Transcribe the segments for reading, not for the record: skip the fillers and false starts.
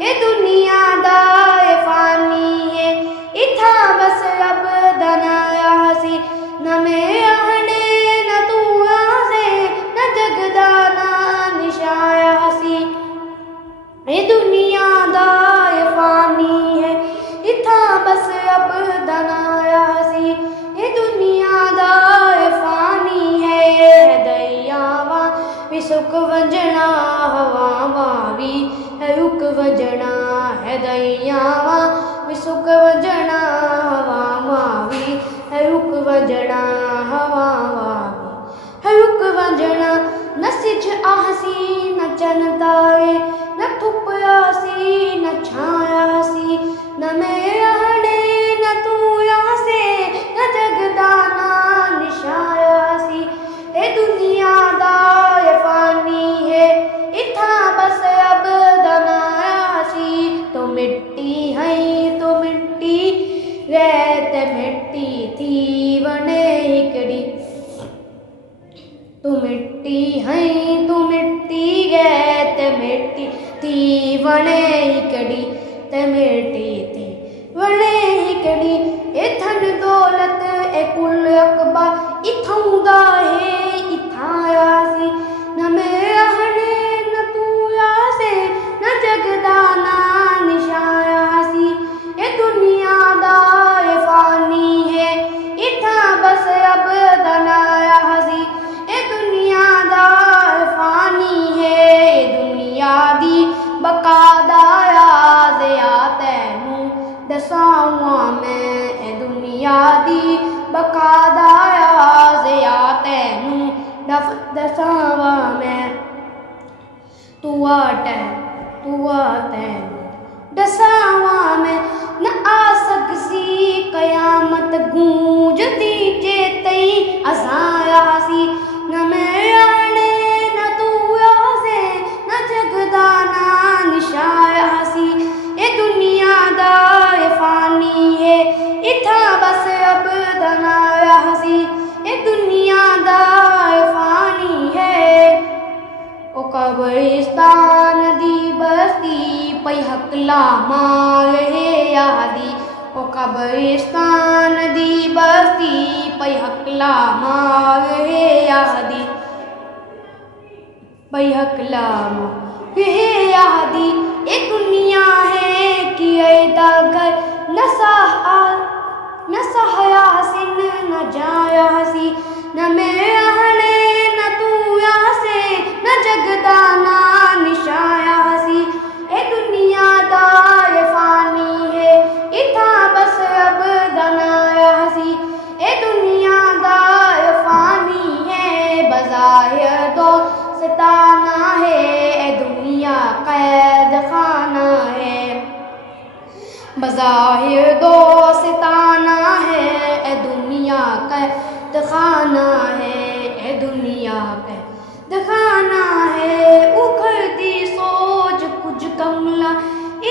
ए दुनिया दा ए फानी है इथा बस रब दा नाया हसी न मैं आहने न तू आसे न जगदा ना निशाया हसी ए दुनिया दा ए फानी है इथा बस रब दा नाया हसी ए दुनिया दा ए फानी है दरियावा भी सुख वंजना हवावा भी है रुक वजना है दरियावा भी सुख वंजना हवावा भी है रुक वजना हवावा भी है रुक वंजना न सिज आहसी न चन तारे न धुप आसी न छाया सी न मैं आहने न तू आसे न जगदाना निशाया सी ए दुनिया दा ए फानी है इथा बस अब दनाया सी तो मिट्टी है तो मिट्टी रेत मिट्टी थी वने हिकड़ी तू मिट्टी है तू मिट्टी रेत मिट्टी थी वने हिकड़ी ते मिट्टी थी वने हिकड़ी ए धन दौलत ए कुल अकबा इथों दा है इथा आसी न मैं आहने न तू आसे न जगदा ना निशाया सी ए दुनिया दा ए फानी है इथा बस अब दनाया हसी ए दुनिया दा ए फानी है ए दुनिया दी बकादाया ज़िया तैनू दसावा मैं ए दुनिया दी बकादाया ज़िया तैनू दसावा मैं तू आटे दसावा मैं न आ सकसी कयामत गूंजती चेतई असाया सी न मैं आने न तू आसे न जगदाना निशाया सी ए दुनिया दा ए फानी है इथा बस अब दनाया हसी ए दुनिया दा ए फानी है ओ कब्रिस्तान दी बस्ती पई हकला मार है यादी ओ कब्रिस्तान दी बस्ती पई हकला मार है यादी पई हकला मार है यादी ए दुनिया है कि ऐदा घर न सहया हसीन न जाया हसी न मैं आहने न तू आसे न जगदाना निशाया हसी ए दुनिया दा ए फानी है इथा बस अब दनाया हसी ए दुनिया दा ए फानी है बज़ाहिर दो सताना है ए दुनिया कैद खाना है बज़ाहिर दो सताना है ए दुनिया कैद खाना है ए दुनिया कैद खाना है उखड़ती सोच कुछ कमला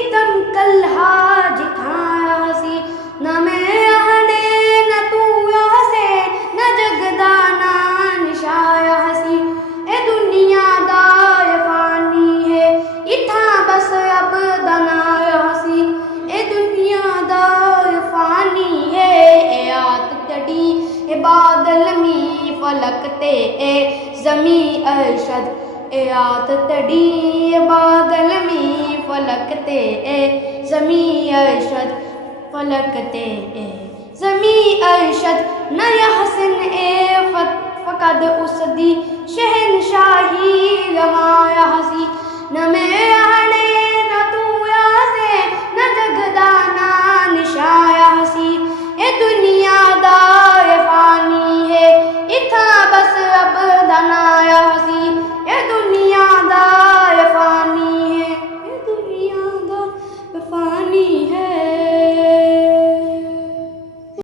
इतम कल्हा जिठाया सी न मैं आहने न तू आसे न जगदाना निशाया हसी ए दुनिया दा ए फानी है इथा बस अब दनाया हसी ए दुनिया दा ए फानी है ए आत तड़ी ए बादल मी फलक ते ए ज़मी अरशद ए आत तड़ी ए बादल मी फलक ते ए ज़मी अरशद फलक ते ए ज़मी अरशद न यहसन ए फकद उसदी शहनशाही रवाया हसी